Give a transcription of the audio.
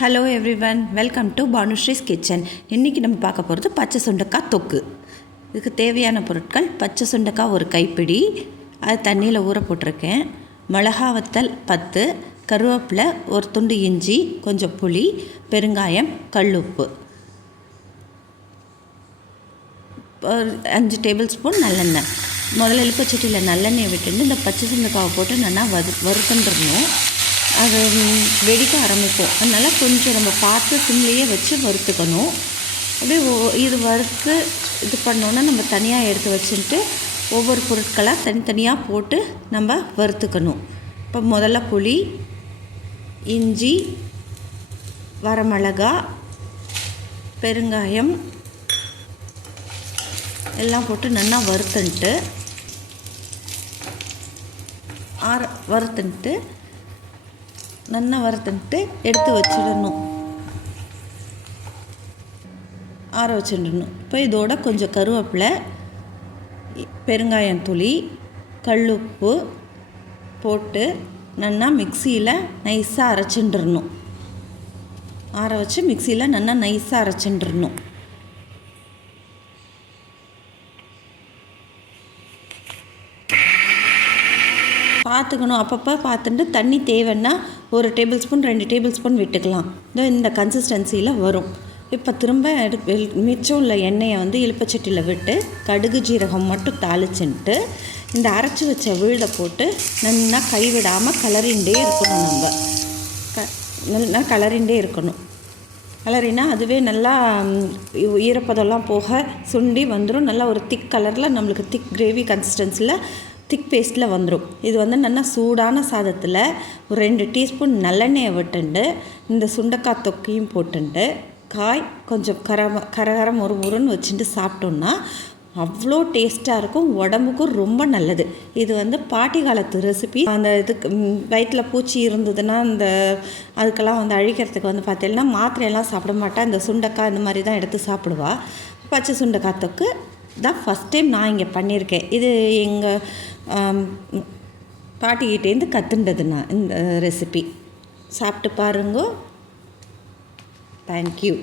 Hello everyone, welcome to Bhanushree's kitchen. இன்றைக்கி நம்ம பார்க்க போகிறது பச்சை சுண்டைக்காய் தொக்கு. இதுக்கு தேவையான பொருட்கள்: பச்சை சுண்டைக்காய் ஒரு கைப்பிடி, அது தண்ணியில் ஊற போட்டிருக்கேன். மிளகா வத்தல் 10, கருவேப்பிலை, ஒரு துண்டு இஞ்சி, கொஞ்சம் புளி, பெருங்காயம், கல்லுப்பு, ஒரு 5 டேபிள் ஸ்பூன் நல்லெண்ணெய். முதல்ல எலுப்பச்சட்டியில் நல்லெண்ணெயை விட்டுட்டு இந்த பச்சை சுண்டைக்காவை போட்டு நல்லா வறுத்துட்டுருணும். அது வெடிக்க ஆரம்பிக்கும். அதனால் கொஞ்சம் நம்ம பார்த்து சிம்லேயே வச்சு வறுத்துக்கணும். அப்படியே இது வறுத்து இது பண்ணோன்னா நம்ம தனியாக எடுத்து வச்சுட்டு ஒவ்வொரு பொருட்களாக தனித்தனியாக போட்டு நம்ம வறுத்துக்கணும். இப்போ முதல்ல புளி, இஞ்சி, வரமிளகா, பெருங்காயம் எல்லாம் போட்டு நல்லா வறுத்துன்ட்டு நல்லா வறுத்துன்ட்டு எடுத்து வச்சிடணும், ஆற வச்சிடணும். இப்போ இதோட கொஞ்சம் கருவேப்பிலை, பெருங்காயம் தூளி, கல்லுப்பு போட்டு நல்லா மிக்சியில் நைஸாக அரைச்சிட்டுருணும். ஆற வச்சு மிக்சியில் நல்லா நைஸாக அரைச்சிட்டுருணும். பார்த்துக்கணும், அப்பப்போ பார்த்துட்டு தண்ணி தேவைன்னா ஒரு டேபிள் ஸ்பூன் 2 டேபிள் ஸ்பூன் விட்டுக்கலாம். இந்த கன்சிஸ்டன்சியில் வரும். இப்போ திரும்ப மிச்சம் உள்ள எண்ணெயை இலுப்பச்சட்டியில் விட்டு கடுகு ஜீரகம் மட்டும் தாளிச்சுட்டு இந்த அரைச்சி வச்ச விழுதை போட்டு நல்லா கைவிடாமல் கலரிண்டே இருக்கணும். நல்லா கலரிண்டே இருக்கணும். கலரினா அதுவே நல்லா ஈரப்பதெல்லாம் போக சுண்டி வந்துடும். நல்லா ஒரு திக் கலரில் நம்மளுக்கு திக் கிரேவி கன்சிஸ்டன்சியில் திக் பேஸ்ட்டில் வந்துடும். இது நல்லா சூடான சாதத்தில் ஒரு 2 டீஸ்பூன் நல்லெண்ணெயை விட்டுண்டு இந்த சுண்டைக்காய் தொக்கையும் போட்டுண்டு காய் கொஞ்சம் கரகரம் முறுமுறுன்னு வச்சுட்டு சாப்பிட்டோன்னா அவ்வளோ டேஸ்ட்டாக இருக்கும். உடம்புக்கும் ரொம்ப நல்லது. இது பாட்டி காலத்து ரெசிபி. அந்த இதுக்கு வயிற்றில் பூச்சி இருந்ததுன்னா அதுக்கெல்லாம் அழிக்கிறதுக்கு பார்த்தீங்கன்னா மாத்திரையெல்லாம் சாப்பிட மாட்டா. இந்த சுண்டைக்காய் இந்த மாதிரி தான் எடுத்து சாப்பிடுவா. பச்சை சுண்டைக்காய் தொக்கு தான் ஃபஸ்ட் டைம் நான் இங்கே பண்ணியிருக்கேன். இது எங்கள் பாட்டிக்கிட்டேருந்து கற்றுண்டது நான் இந்த ரெசிபி. சாப்பிட்டு பாருங்க. தேங்க்யூ.